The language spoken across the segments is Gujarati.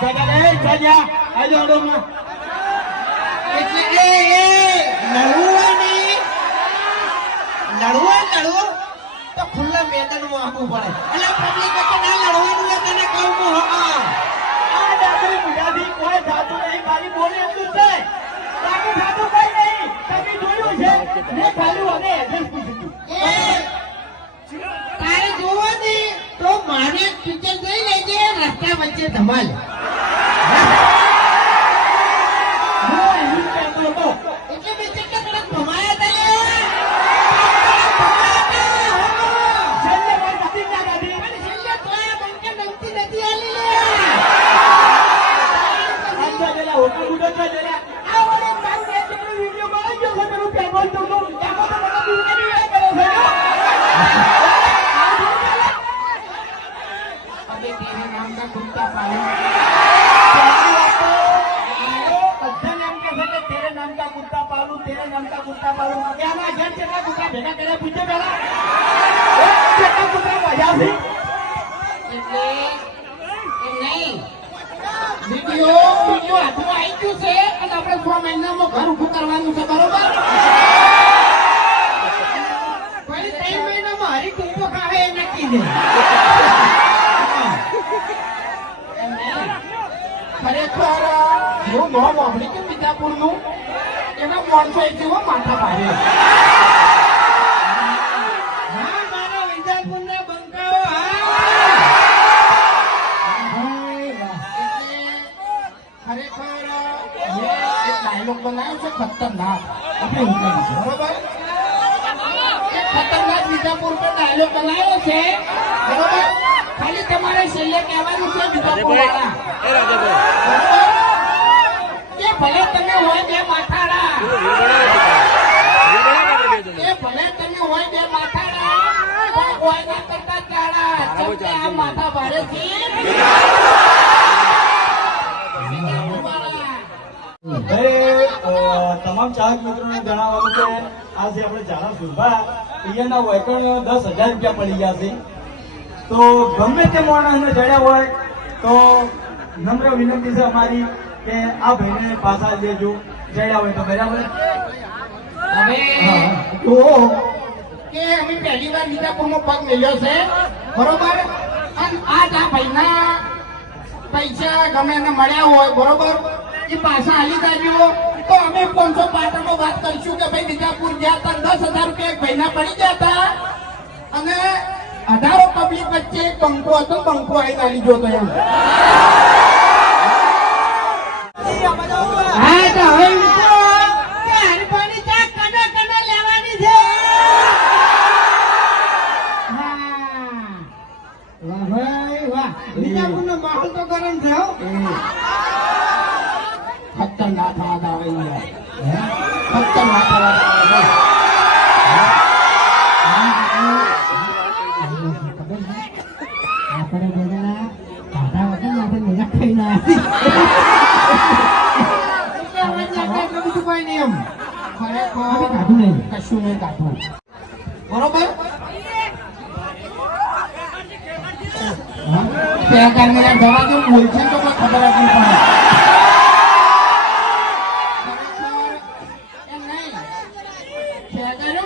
જગા એ જગ્યા આજો ઓડોમાં એટલે લડવું તો ખુલ્લા મેદાનમાં આપવું પડે. એટલે પબ્લિક વચ્ચે ના લડવાનું ને તને કહું હું. આ ડાકરી બુઢાથી કોઈ જાતું નહીં, ખાલી બોલે એટલું જ છે. બાકી જાતું કઈ નહીં. તમે જોયું છે મેં ખાલી અને એડ્રેસ પૂછ્યું. તારે જોવો ને તો મારે પિક્ચર જોઈ લેજે રસ્તા વચ્ચે ધમાલ. હું એવું જ કહેતો હતો. એટલે મેં કેટલા કડક ધમાયા હતા છેલ્લે કોઈ નથી ના કાઢી. છેલ્લે તોય બંકે નમતી નથી આલી લે. આજો પેલા હોટલ ઉડો છે જરા. આ વડે મારું બે દીકરો વિડિયો બનાવી ગયો છે પેલું પેગો તો એમાં તો મને બીજાની વેળ કર્યો છે. અબે તેરે નામ કા કુત્તા પાલુ. બધા નામ કે છે કે તેરે નામ કા કુત્તા પાલू, તેરે નામ કા કુત્તા પાલू. આના ઘર કેટલા કુત્તા ભેગા કર્યા પૂછે પેલા. કેટલા કુત્તા ભજ્યા છે? એટલે એમ નહીં. વિડિયો હાથમાં આવી ગયું છે અને આપણે 6 મહિનામાં ઘર ઊભું કરવાનું છે, બરોબર? પછી 3 મહિનામાં હરી ટૂંકો ખાવે એ નક્કી છે. એમ નહીં. ખરેખર હું નામ વાપરી કે વિજાપુરનું એના માણસો એક જેવો માથા ભારે. હા, મારા વિજાપુરના બંકાઓ, ખરેખર મેં એક ડાયલોગ બનાવ્યો છે ખતરનાક. આપણે એવું કહીએ છીએ, બરોબર? એક ખતરનાક વિજાપુર પર ડાયલોગ બનાવ્યો છે, બરોબર? ખાલી તમારે છેલ્લે કહેવાનું છે વિજાપુરવાળા, બરોબર? કે ભલે તમે હોય બે માથાડા, કે ભલે તમે હોય બે માથાડા, પણ હોય ના કરતા ચાડા. જેમ કે આ માથા ભારે છે. તમામ ચાહક મિત્રોને જણાવવાનું કે આજે આપણે જાણા સુરભા અહીંયાના વૈકણ 10,000 રૂપિયા પડી ગયા છે. તો ગમે તે માણસને જડ્યા હોય તો નમ્ર વિનંતી છે અમારી કે આ ભાઈને પાછા લેજો, જડ્યા હોય તો બરાબર. હવે તો કે અમે પહેલી વાર વિજાપુરમાં પગ મેલ્યો છે, બરોબર? અને આજ આ ભાઈના પૈસા ગમે એને મળ્યા હોય, બરોબર, એ પાછા હાલી જાજો તો અમે 500 પાટણમાં વાત કરીશું કે ભાઈ વિજાપુર ગયા હતા 10,000 રૂપિયા એક ભાઈના પડી ગયા હતા અને હજારો પબ્લિક વચ્ચે એક બંકો હતો, બંકો આવીને હાલી ગયો હતો એમ. હા, તો હવે હરભાની ચા કના લેવાની છે. વાહ ભાઈ વાહ, વિજાપુરનો માહોલ તો ગરમ છે હો. ખતરનાક અવાજ આવે છે, ખતરનાક અવાજ આવે છે. આપણે બધા કાઢા વગર આપણે મેળા ખાઈ ના બધું કોઈ નહીં એમ. ખરેખર કાઢું નહીં, કશું નહીં કાઢું, બરોબર? ત્યાં મને જવા દો, બોલશે તો કોઈ ખબર જ નહીં પડે. એમ નહીં,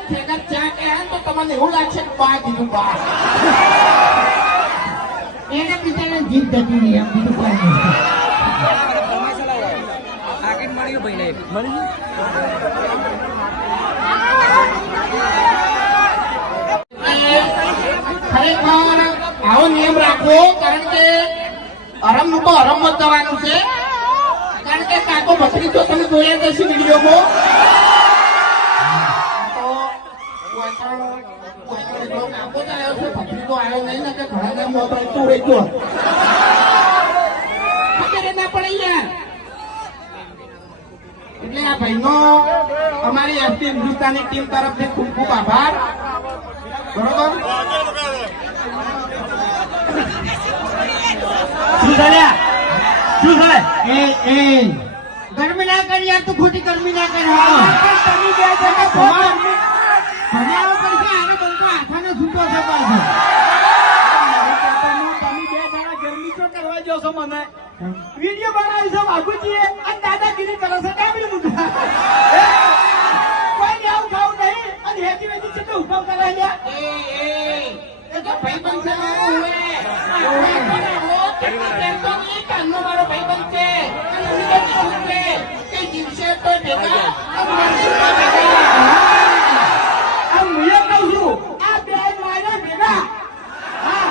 ખેગર ચા કહે તો તમને એવું લાગશે કે બા કીધું બા. એને બિચારા જીત જતી રહી એમ, બીજું કોઈ નહીં. ખરેખર આવો નિયમ રાખવો, કારણ કે અરમ નું તો અરમ જ જવાનું છે. કારણ કે કાકો બકરી તો તમે જોયા જશે વિડીયોમાં. બકરી તો આવ્યો નહીં ને કે ઘણા નામ તું રહી ગયો ના પડે યાર. એટલે આ ભાઈનો અમારી એસપી હિન્દુસ્તાની ટીમ તરફથી ખૂબ ખૂબ આભાર, બરોબર? શું ચાલ્યા? શું ચાલે? ગરમી ના કરી યાર, તું ખોટી ગરમી ના કરી. તમે બે જણા ભણ્યા પડશે, આને બંકો હાથાનો છૂટો છે પાછો. તમે બે જણા ગરમી તો કરવા જો છો મને. વિડીયો બનાવી છે વાઘુજીએ અને દાદાગીરી કરે છે ડાબલી મુદ્દા કોઈ આવું ખાવું નહીં અને હેતી વેતી છે તો હુકમ કરે છે એ તો ભાઈબંધ છે મારો હવે તો એ કાનનો મારો ભાઈબંધ છે અને ઉનકે કહું કે એ જીવશે તો ભેગા અને મરશે તો ભેગા આ હું એ કહું છું આ બે મારા ભેગા હા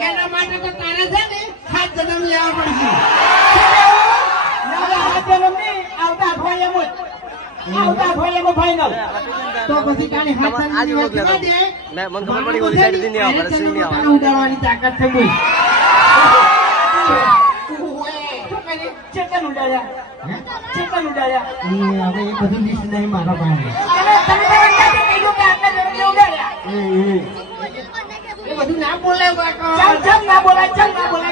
એના માટે તો તારે છે ને 7 જન્મ લેવા પડશે ના આ જન્મ નહીં આવતા અઠવાડિયામાં ફાઈનલ તો પછી કાલે 7 જન્મની વાત ના દે મને ખબર પડી ઓલી સાઈડ થી નહીં આવે રસ્તે નહીં આવે ઉડાડવાની તાકાત છે બોલ ચેતન ઉડાડ્યા હવે એ બધું લિસ્ટ નહીં મારા પાસે તમે તો અંદાજે કીધું કે આટલા જણને ઉડાડ્યા એ બધું ના બોલાય બાકો ચમ ના બોલાય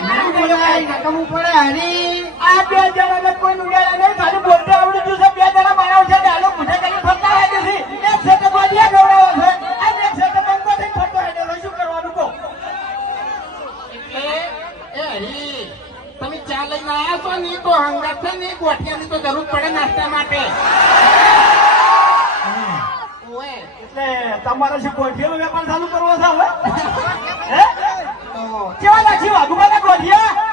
ના બોલાય નકમું પડે હરી આ બે જણાને કોઈ ઉડાડ્યા નહીં ખાલી બોલતે આવડી ગયું છે બે જણા મારા છે ડાલો પૂછે કરી ફરતા હોય છે એક છે તો બોલિયા ગવડાવો છે અને એક છે તો બંકો થઈ ફરતો હોય છે શું કરવાનું કહો એટલે એ હરી તમે ચા લઈને આયા છો ને તો હંગાત છે ને ગોઠિયાની તો જરૂર પડે નાસ્તા માટે ઓએ એટલે તમારે શું ગોઠિયાનો વેપાર ચાલુ કરવો છે હવે હે તો કેવા લાગશે વાઘુબાના ગોઠિયા